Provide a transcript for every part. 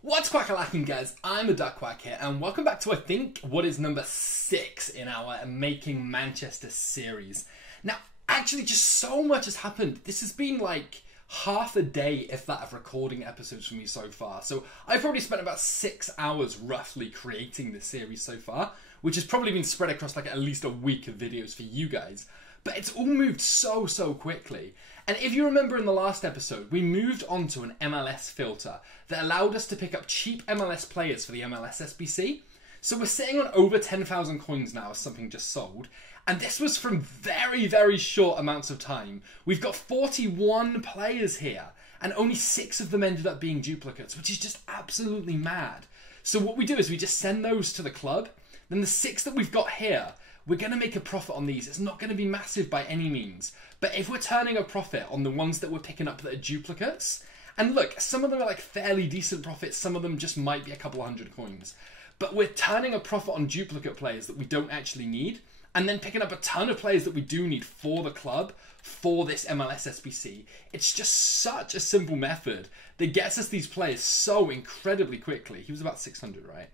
What's quack-a-lacking, guys? I'm a Duck Quack here, and welcome back to, I think, what is number 6 in our Making Manchester series. Now, actually, just so much has happened. This has been like half a day, if that, of recording episodes for me so far. So I've probably spent about 6 hours roughly creating this series so far, which has probably been spread across like at least a week of videos for you guys. But it's all moved so quickly. And if you remember in the last episode, we moved on to an MLS filter that allowed us to pick up cheap MLS players for the MLS SBC. So we're sitting on over 10,000 coins now as something just sold. And this was from very short amounts of time. We've got 41 players here, and only 6 of them ended up being duplicates, which is just absolutely mad. So what we do is we just send those to the club. Then the 6 that we've got here, we're going to make a profit on these. It's not going to be massive by any means. But if we're turning a profit on the ones that we're picking up that are duplicates, and look, some of them are like fairly decent profits, some of them just might be a couple hundred coins. But we're turning a profit on duplicate players that we don't actually need, and then picking up a ton of players that we do need for the club, for this MLS SBC. It's just such a simple method that gets us these players so incredibly quickly. He was about 600, right?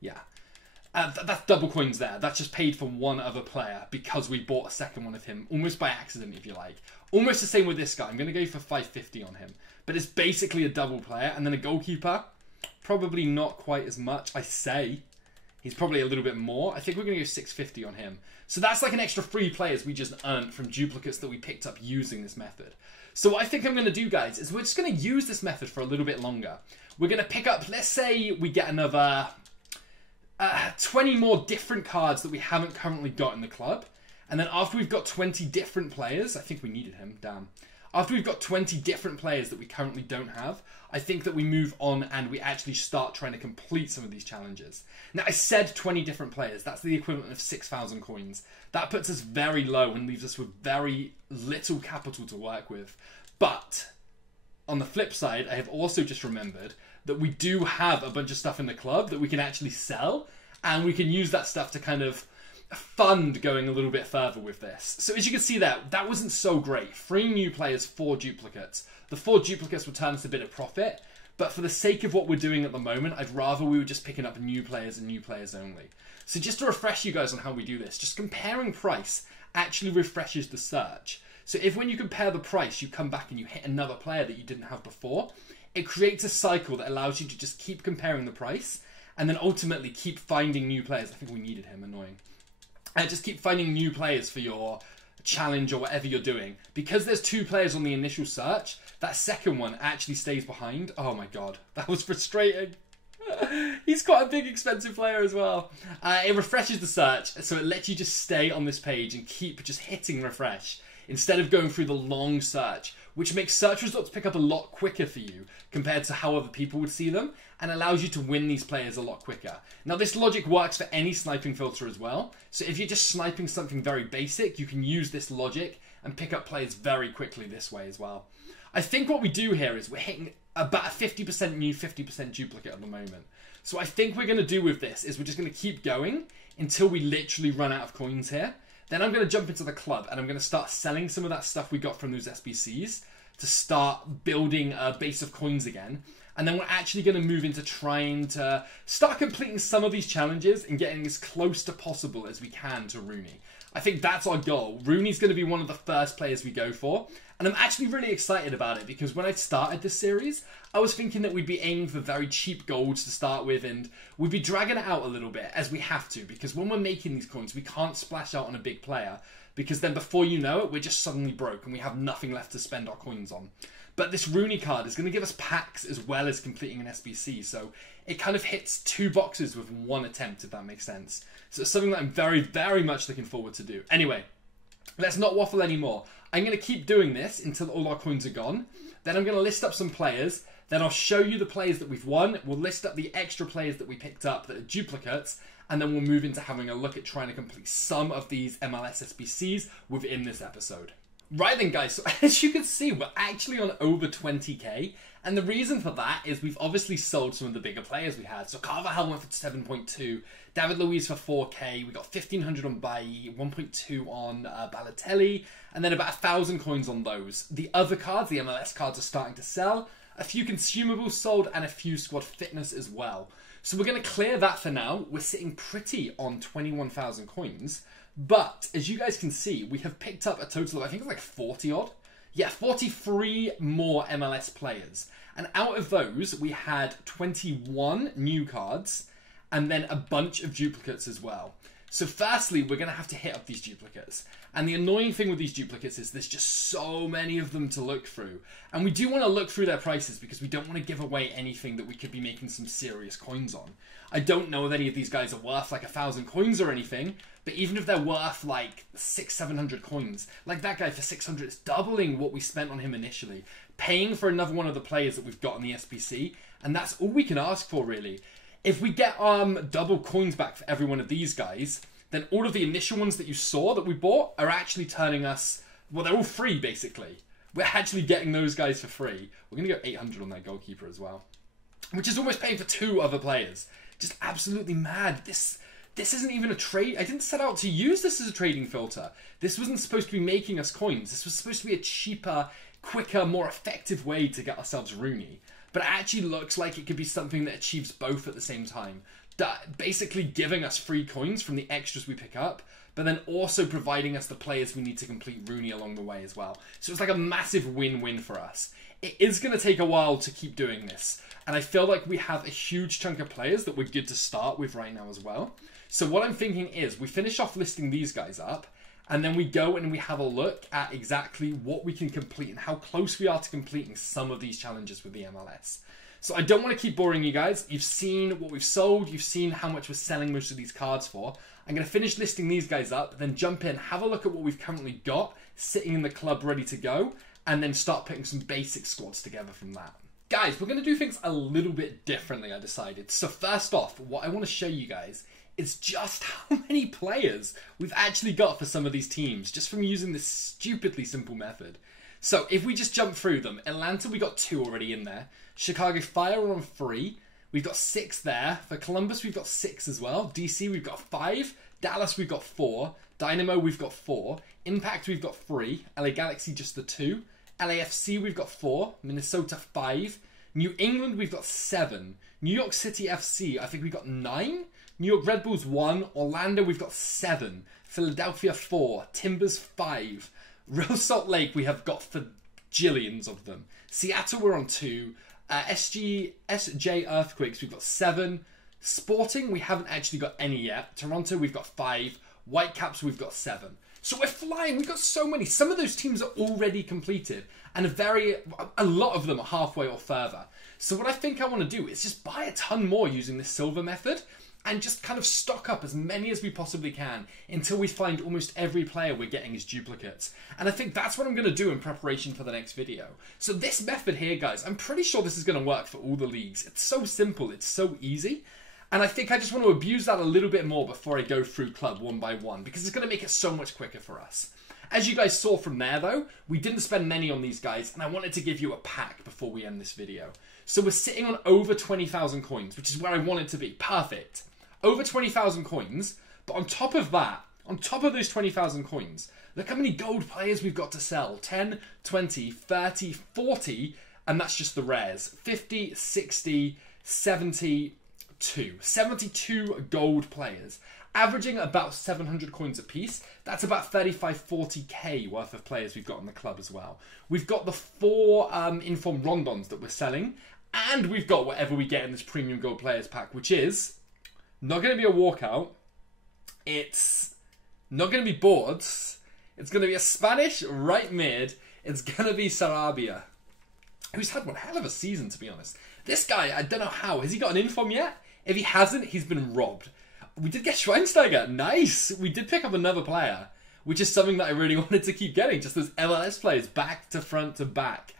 Yeah. That's double coins there. That's just paid for one other player because we bought a second one of him, almost by accident, if you like. Almost the same with this guy. I'm going to go for 550 on him. But it's basically a double player. And then a goalkeeper, probably not quite as much, I say. He's probably a little bit more. I think we're going to go 650 on him. So that's like an extra 3 players we just earned from duplicates that we picked up using this method. So what I think I'm going to do, guys, is we're just going to use this method for a little bit longer. We're going to pick up, let's say we get another 20 more different cards that we haven't currently got in the club. And then after we've got 20 different players, I think we needed him, damn. After we've got 20 different players that we currently don't have, I think that we move on and we actually start trying to complete some of these challenges. Now, I said 20 different players. That's the equivalent of 6,000 coins. That puts us very low and leaves us with very little capital to work with. But on the flip side, I have also just remembered that we do have a bunch of stuff in the club that we can actually sell, and we can use that stuff to kind of fund going a little bit further with this. So as you can see there, that wasn't so great. 3 new players, 4 duplicates. The 4 duplicates would turn us a bit of profit, but for the sake of what we're doing at the moment, I'd rather we were just picking up new players and new players only. So just to refresh you guys on how we do this, just comparing price actually refreshes the search. So if when you compare the price, you come back and you hit another player that you didn't have before, it creates a cycle that allows you to just keep comparing the price and then ultimately keep finding new players. I think we needed him, annoying. And just keep finding new players for your challenge or whatever you're doing. Because there's 2 players on the initial search, that second one actually stays behind. Oh my god, that was frustrating. He's quite a big expensive player as well. It refreshes the search, so it lets you just stay on this page and keep just hitting refresh instead of going through the long search, which makes search results pick up a lot quicker for you compared to how other people would see them, and allows you to win these players a lot quicker. Now, this logic works for any sniping filter as well, so if you're just sniping something very basic, you can use this logic and pick up players very quickly this way as well. I think what we do here is we're hitting about a 50% new, 50% duplicate at the moment. So I think we're going to do with this is we're just going to keep going until we literally run out of coins here. Then I'm going to jump into the club and I'm going to start selling some of that stuff we got from those SBCs to start building a base of coins again. And then we're actually going to move into trying to start completing some of these challenges and getting as close to possible as we can to Rooney. I think that's our goal. Rooney's going to be one of the first players we go for. And I'm actually really excited about it because when I started this series, I was thinking that we'd be aiming for very cheap golds to start with and we'd be dragging it out a little bit as we have to, because when we're making these coins, we can't splash out on a big player because then before you know it, we're just suddenly broke and we have nothing left to spend our coins on. But this Rooney card is going to give us packs as well as completing an SBC, so it kind of hits 2 boxes with 1 attempt, if that makes sense. So it's something that I'm very much looking forward to do. Anyway, let's not waffle anymore. I'm going to keep doing this until all our coins are gone. Then I'm going to list up some players. Then I'll show you the players that we've won. We'll list up the extra players that we picked up that are duplicates. And then we'll move into having a look at trying to complete some of these MLS SBCs within this episode. Right then, guys, so as you can see, we're actually on over 20k, and the reason for that is we've obviously sold some of the bigger players we had. So Carvajal went for 7.2, David Luiz for 4k, we got 1,500 on Bailly, 1.2 on Balotelli, and then about 1,000 coins on those. The other cards, the MLS cards, are starting to sell. a few consumables sold, and a few squad fitness as well. So we're going to clear that for now. We're sitting pretty on 21,000 coins. But as you guys can see, we have picked up a total of, I think it's like 40 odd. Yeah, 43 more MLS players. And out of those, we had 21 new cards and then a bunch of duplicates as well. So firstly, we're going to have to hit up these duplicates. And the annoying thing with these duplicates is there's just so many of them to look through. And we do want to look through their prices because we don't want to give away anything that we could be making some serious coins on. I don't know if any of these guys are worth like 1,000 coins or anything, but even if they're worth like 600-700 coins, like that guy for 600, it's doubling what we spent on him initially, paying for another one of the players that we've got in the SBC, and that's all we can ask for really. If we get double coins back for every one of these guys, then all of the initial ones that you saw that we bought are actually turning us, well, they're all free basically. We're actually getting those guys for free. We're going to go 800 on that goalkeeper as well, which is almost paying for 2 other players. Just absolutely mad. This isn't even a trade. I didn't set out to use this as a trading filter. This wasn't supposed to be making us coins. This was supposed to be a cheaper, quicker, more effective way to get ourselves Rooney. But it actually looks like it could be something that achieves both at the same time. Basically giving us free coins from the extras we pick up, but then also providing us the players we need to complete Rooney along the way as well. So it's like a massive win-win for us. It is going to take a while to keep doing this, and I feel like we have a huge chunk of players that we're good to start with right now as well. So what I'm thinking is we finish off listing these guys up, and then we go and we have a look at exactly what we can complete and how close we are to completing some of these challenges with the MLS. So I don't want to keep boring you guys. You've seen what we've sold. You've seen how much we're selling most of these cards for. I'm going to finish listing these guys up, then jump in, have a look at what we've currently got sitting in the club ready to go, and then start putting some basic squads together from that. Guys, we're going to do things a little bit differently, I decided. So first off, what I want to show you guys is just how many players we've actually got for some of these teams, just from using this stupidly simple method. So if we just jump through them, Atlanta, we got 2 already in there. Chicago Fire are on 3. We've got 6 there. For Columbus, we've got 6 as well. DC, we've got 5. Dallas, we've got 4. Dynamo, we've got 4. Impact, we've got 3. LA Galaxy, just the 2. LAFC, we've got 4. Minnesota, 5. New England, we've got 7. New York City FC, I think we've got 9. New York Red Bulls, 1. Orlando, we've got 7. Philadelphia, 4. Timbers, 5. Real Salt Lake, we have got for jillions of them. Seattle, we're on 2. SJ Earthquakes, we've got 7. Sporting, we haven't actually got any yet. Toronto, we've got 5. Whitecaps, we've got 7. So we're flying. We've got so many. Some of those teams are already completed, and a lot of them are halfway or further. So what I think I want to do is just buy a ton more using this silver method, and just kind of stock up as many as we possibly can until we find almost every player we're getting as duplicates. And I think that's what I'm going to do in preparation for the next video. So this method here, guys, I'm pretty sure this is going to work for all the leagues. It's so simple. It's so easy. And I think I just want to abuse that a little bit more before I go through club one by one, because it's going to make it so much quicker for us. As you guys saw from there, though, we didn't spend many on these guys, and I wanted to give you a pack before we end this video. So we're sitting on over 20,000 coins, which is where I want it to be. Perfect. Over 20,000 coins, but on top of that, on top of those 20,000 coins, look how many gold players we've got to sell. 10, 20, 30, 40, and that's just the rares. 50, 60, 72. 72 gold players, averaging about 700 coins a piece. That's about 35, 40k worth of players we've got in the club as well. We've got the 4 informed Rondons that we're selling, and we've got whatever we get in this premium gold players pack, which is not going to be a walkout. It's not going to be boards. It's going to be a Spanish right mid. It's going to be Sarabia, who's had one hell of a season, to be honest. This guy, I don't know how. Has he got an inform yet? If he hasn't, he's been robbed. We did get Schweinsteiger. Nice. We did pick up another player, which is something that I really wanted to keep getting. Just those MLS players back to front to back.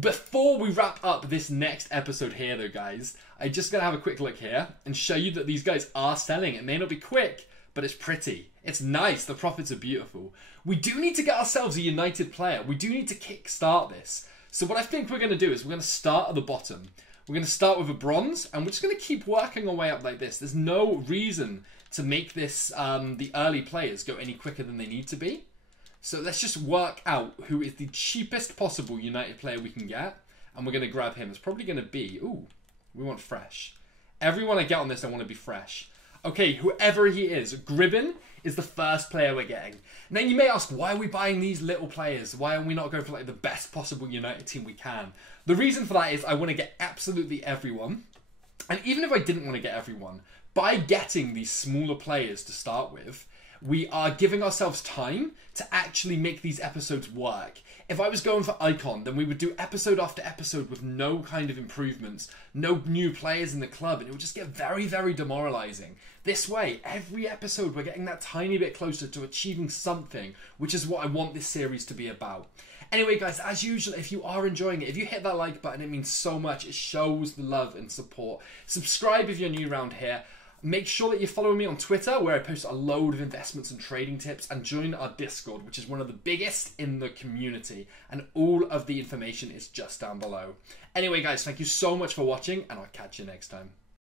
Before we wrap up this next episode here, though, guys, I'm just going to have a quick look here and show you that these guys are selling. It may not be quick, but it's pretty. It's nice. The profits are beautiful. We do need to get ourselves a United player. We do need to kickstart this. So what I think we're going to do is we're going to start at the bottom. We're going to start with a bronze, and we're just going to keep working our way up like this. There's no reason to make this the early players go any quicker than they need to be. So let's just work out who is the cheapest possible United player we can get. and we're going to grab him. It's probably going to be, ooh, we want fresh. Everyone I get on this, I want to be fresh. Okay, whoever he is, Gribben is the first player we're getting. Now you may ask, why are we buying these little players? Why are we not going for like the best possible United team we can? The reason for that is I want to get absolutely everyone. And even if I didn't want to get everyone, by getting these smaller players to start with, we are giving ourselves time to actually make these episodes work. If I was going for Icon, then we would do episode after episode with no kind of improvements, no new players in the club, and it would just get very, very demoralizing. This way, every episode we're getting that tiny bit closer to achieving something, which is what I want this series to be about. Anyway, guys, as usual, if you are enjoying it, if you hit that like button, it means so much. It shows the love and support. Subscribe if you're new around here. Make sure that you follow me on Twitter, where I post a load of investments and trading tips, and join our Discord, which is one of the biggest in the community, and all of the information is just down below. Anyway, guys, thank you so much for watching, and I'll catch you next time.